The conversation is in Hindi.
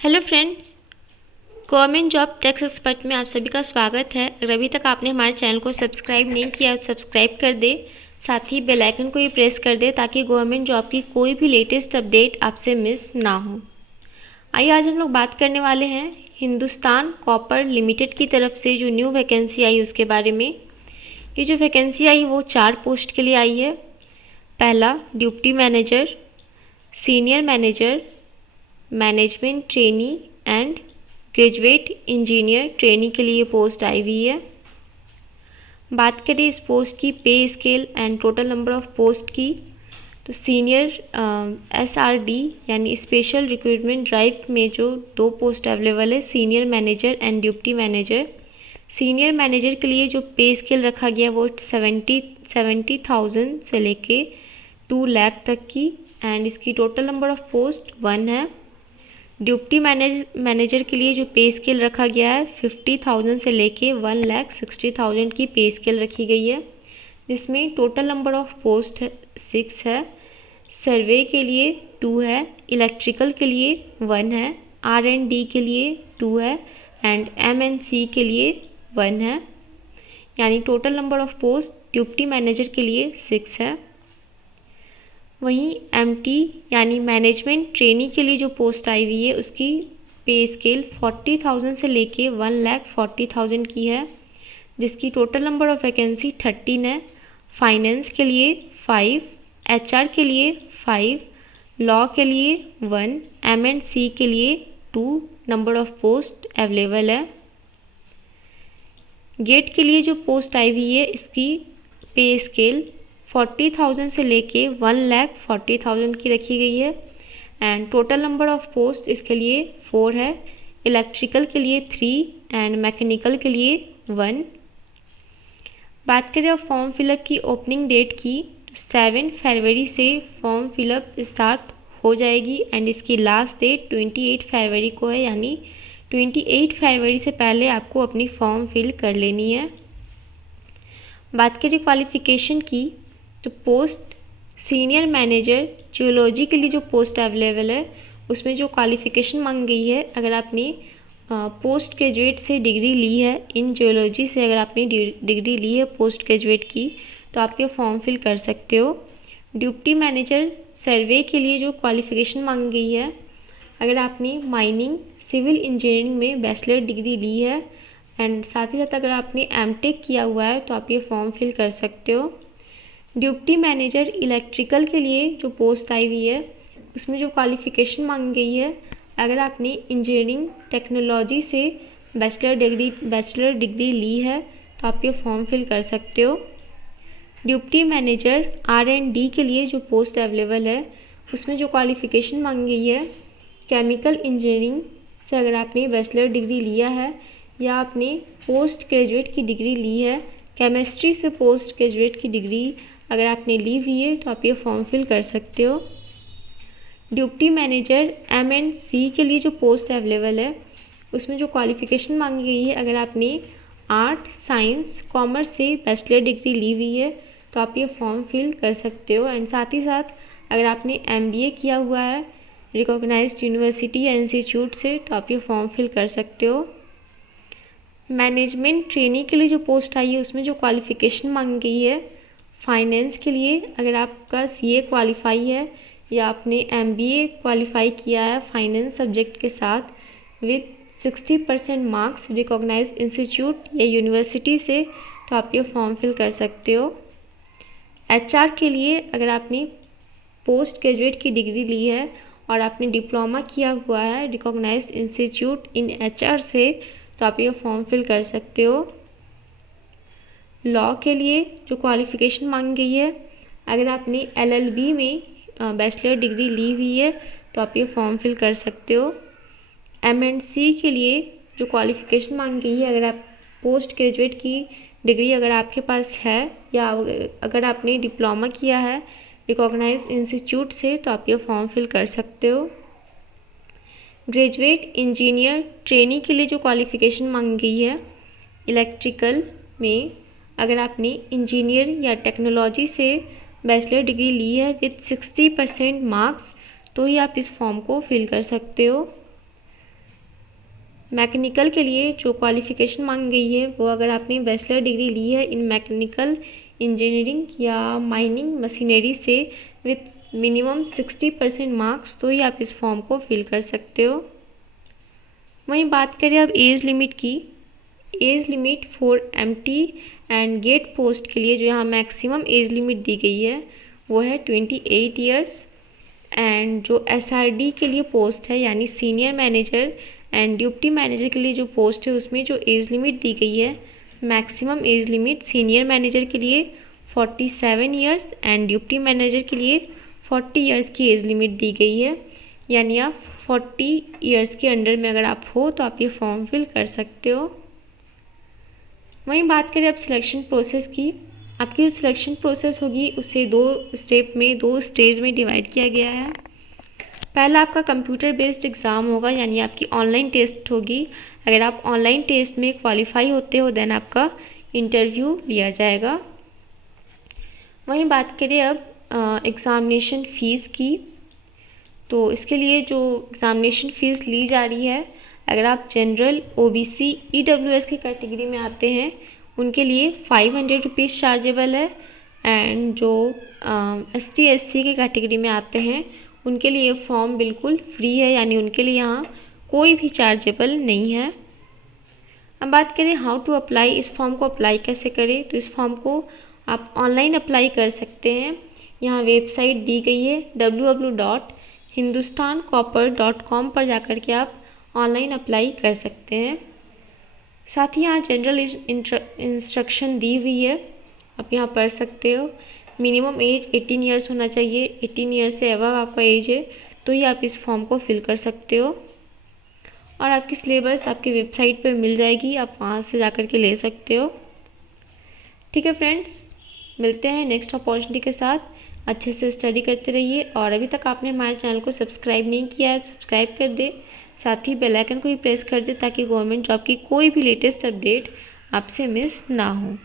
Hello friends, government job tax expert में आप सभी का स्वागत है। अगर अभी तक आपने हमारे चैनल को सब्सक्राइब नहीं किया तो सब्सक्राइब कर दे, साथ ही बेल आइकन को भी प्रेस कर दे ताकि गवर्नमेंट जॉब की कोई भी लेटेस्ट अपडेट आपसे मिस ना हो। आइए आज हम लोग बात करने वाले हैं हिंदुस्तान कॉपर लिमिटेड की तरफ से जो न्यू वैकेंसी आई उसके बारे में। ये जो वैकेंसी आई वो 4 पोस्ट के लिए आई है। पहला deputy manager, senior manager, management trainee and graduate engineer trainee के लिए पोस्ट आई हुई है। बात करें इस पोस्ट की पे scale and total number of post की, तो सीनियर SRD यानी स्पेशल रिक्रूटमेंट ड्राइव में जो 2 पोस्ट अवेलेबल है, senior manager and deputy manager. Senior manager के लिए जो पे स्केल रखा गया वो 70,000 से लेके 2 लाख तक की, एंड इसकी टोटल नंबर ऑफ पोस्ट 1 है। डिप्टी मैनेजर के लिए जो पे स्केल रखा गया है 50,000 से लेके 1,60,000 की पे स्केल रखी गई है, जिसमें टोटल नंबर ऑफ पोस्ट 6 है। सर्वे के लिए 2 है, इलेक्ट्रिकल के लिए 1 है, R&D के लिए 2 है एंड MNC के लिए 1 है। यानी total number of post deputy manager के लिए 6 है। वहीं MT यानी मैनेजमेंट ट्रेनी के लिए जो पोस्ट आई हुई है उसकी पे स्केल 40,000 से लेके 1,40,000 की है, जिसकी टोटल नंबर ऑफ वैकेंसी 13 है। फाइनेंस के लिए 5, HR के लिए 5, लॉ के लिए 1, M&C के लिए 2 नंबर ऑफ पोस्ट अवेलेबल है। गेट के लिए जो पोस्ट आई हुई है इसकी पे स्केल 40,000 से लेके 1,40,000 की रखी गई है and total number of post इसके लिए 4 है। इलेक्ट्रिकल के लिए 3 एंड मैकेनिकल के लिए 1। बात करें अब फॉर्म फिलअप की ओपनिंग डेट की, तो 7 फरवरी से फॉर्म फिलअप स्टार्ट हो जाएगी एंड इसकी लास्ट डेट 28 फरवरी को है, यानी 28 फरवरी से पहले आपको अपनी फॉर्म फिल कर लेनी है। बात करें क्वालिफ़िकेशन की, तो पोस्ट सीनियर मैनेजर जियोलॉजी के लिए जो पोस्ट अवेलेबल है उसमें जो क्वालिफ़िकेशन मांगी गई है, अगर आपने पोस्ट ग्रेजुएट से डिग्री ली है इन जियोलॉजी से, अगर आपने डिग्री ली है पोस्ट ग्रेजुएट की तो आप ये फॉर्म फिल कर सकते हो। डिप्टी मैनेजर सर्वे के लिए जो क्वालिफ़िकेशन मांगी गई है, अगर आपने माइनिंग सिविल इंजीनियरिंग में बैचलर डिग्री ली है एंड साथ ही साथ अगर आपने MTech किया हुआ है तो आप ये फॉर्म फिल कर सकते हो। डिप्टी मैनेजर इलेक्ट्रिकल के लिए जो पोस्ट आई हुई है उसमें जो क्वालिफ़िकेशन मांगी गई है, अगर आपने इंजीनियरिंग टेक्नोलॉजी से बैचलर डिग्री ली है तो आप ये फॉर्म फिल कर सकते हो। डिप्टी मैनेजर R&D के लिए जो पोस्ट अवेलेबल है उसमें जो क्वालिफ़िकेशन मांगी गई है, केमिकल इंजीनियरिंग से अगर आपने बैचलर डिग्री लिया है या आपने पोस्ट ग्रेजुएट की डिग्री ली है, केमिस्ट्री से पोस्ट ग्रेजुएट की डिग्री अगर आपने ली हुई है तो आप ये फॉर्म फिल कर सकते हो। डिप्टी मैनेजर M&C के लिए जो पोस्ट अवेलेबल है उसमें जो क्वालिफ़िकेशन मांगी गई है, अगर आपने आर्ट साइंस कॉमर्स से बैचलर डिग्री ली हुई है तो आप ये फॉर्म फिल कर सकते हो एंड साथ ही साथ अगर आपने MBA किया हुआ है रिकॉग्नाइज्ड यूनिवर्सिटी या इंस्टीट्यूट से तो आप ये फॉर्म फिल कर सकते हो। मैनेजमेंट ट्रेनी के लिए जो पोस्ट आई है उसमें जो क्वालिफ़िकेशन मांगी गई है, फाइनेंस के लिए अगर आपका CA क्वालिफाई है या आपने MBA क्वालिफाई किया है फाइनेंस सब्जेक्ट के साथ विद 60% मार्क्स रिकॉग्नाइज्ड इंस्टीट्यूट या यूनिवर्सिटी से तो आप ये फॉर्म फिल कर सकते हो। HR के लिए अगर आपने पोस्ट ग्रेजुएट की डिग्री ली है और आपने डिप्लोमा किया हुआ है रिकॉग्नाइज्ड इंस्टीट्यूट इन HR से तो आप ये फॉर्म फिल कर सकते हो। लॉ के लिए जो क्वालिफ़िकेशन मांगी गई है, अगर आपने LLB में बैचलर डिग्री ली हुई है तो आप ये फॉर्म फिल कर सकते हो। M&C के लिए जो क्वालिफ़िकेशन मांगी गई है, अगर आप पोस्ट ग्रेजुएट की डिग्री अगर आपके पास है या अगर आपने डिप्लोमा किया है रिकॉग्नाइज्ड इंस्टीट्यूट से तो आप ये फॉर्म फिल कर सकते हो। ग्रेजुएट इंजीनियर ट्रेनी के लिए जो क्वालिफ़िकेशन मांगी गई है, इलेक्ट्रिकल में अगर आपने इंजीनियर या टेक्नोलॉजी से बैचलर डिग्री ली है विद 60% मार्क्स तो ही आप इस फॉर्म को फिल कर सकते हो। मैकेनिकल के लिए जो क्वालिफ़िकेशन मांगी गई है वो अगर आपने बैचलर डिग्री ली है इन मैकेनिकल इंजीनियरिंग या माइनिंग मशीनरी से विथ मिनिमम 60% मार्क्स, तो ही आप इस फॉर्म को फिल कर सकते हो। वहीं बात करें अब एज लिमिट की, age limit for MT and gate post के लिए जो यहाँ मैक्सिमम एज लिमिट दी गई है वो है 28 ईयर्स। एंड जो एसआरडी के लिए पोस्ट है यानी senior manager and deputy manager के लिए जो पोस्ट है उसमें जो एज लिमिट दी गई है, maximum age limit senior manager के लिए 47 ईयर्स एंड डिप्टी मैनेजर के लिए 40 ईयर्स की एज लिमिट दी गई है। यानी आप 40 ईयर्स के अंडर में अगर आप हो तो आप ये फॉर्म फिल कर सकते हो। वहीं बात करें अब सिलेक्शन प्रोसेस की, आपकी जो सिलेक्शन प्रोसेस होगी उसे 2 स्टेज में डिवाइड किया गया है। पहला आपका कंप्यूटर बेस्ड एग्ज़ाम होगा यानी आपकी ऑनलाइन टेस्ट होगी। अगर आप ऑनलाइन टेस्ट में क्वालिफाई होते हो देन आपका इंटरव्यू लिया जाएगा। वहीं बात करें अब एग्ज़ामिनेशन फ़ीस की, तो इसके लिए जो एग्ज़ामिनेशन फ़ीस ली जा रही है, अगर आप जनरल ओबीसी ईडब्ल्यूएस की कैटेगरी में आते हैं उनके लिए 500 रुपीज़ चार्जेबल है। एंड जो एसटी एससी की कैटेगरी में आते हैं उनके लिए फॉर्म बिल्कुल फ्री है, यानी उनके लिए यहाँ कोई भी चार्जेबल नहीं है। अब बात करें हाउ टू अप्लाई, इस फॉर्म को अप्लाई कैसे करें, तो इस फॉर्म को आप ऑनलाइन अप्लाई कर सकते हैं। यहाँ वेबसाइट दी गई है www.hindustancopper.com पर जाकर के आप ऑनलाइन अप्लाई कर सकते हैं। साथ ही यहाँ जनरल इंस्ट्रक्शन दी हुई है, आप यहाँ पढ़ सकते हो। मिनिमम एज 18 ईयर्स होना चाहिए, 18 ईयर्स से अबव आपका एज है तो ही आप इस फॉर्म को फिल कर सकते हो। और आपकी सिलेबस आपकी वेबसाइट पर मिल जाएगी, आप वहाँ से जाकर के ले सकते हो। ठीक है फ्रेंड्स, मिलते हैं नेक्स्ट अपॉर्चुनिटी के साथ। अच्छे से स्टडी करते रहिए और अभी तक आपने हमारे चैनल को सब्सक्राइब नहीं किया है तो सब्सक्राइब कर दे, साथ ही बेल आइकन को भी प्रेस कर दे ताकि गवर्नमेंट जॉब की कोई भी लेटेस्ट अपडेट आपसे मिस ना हो।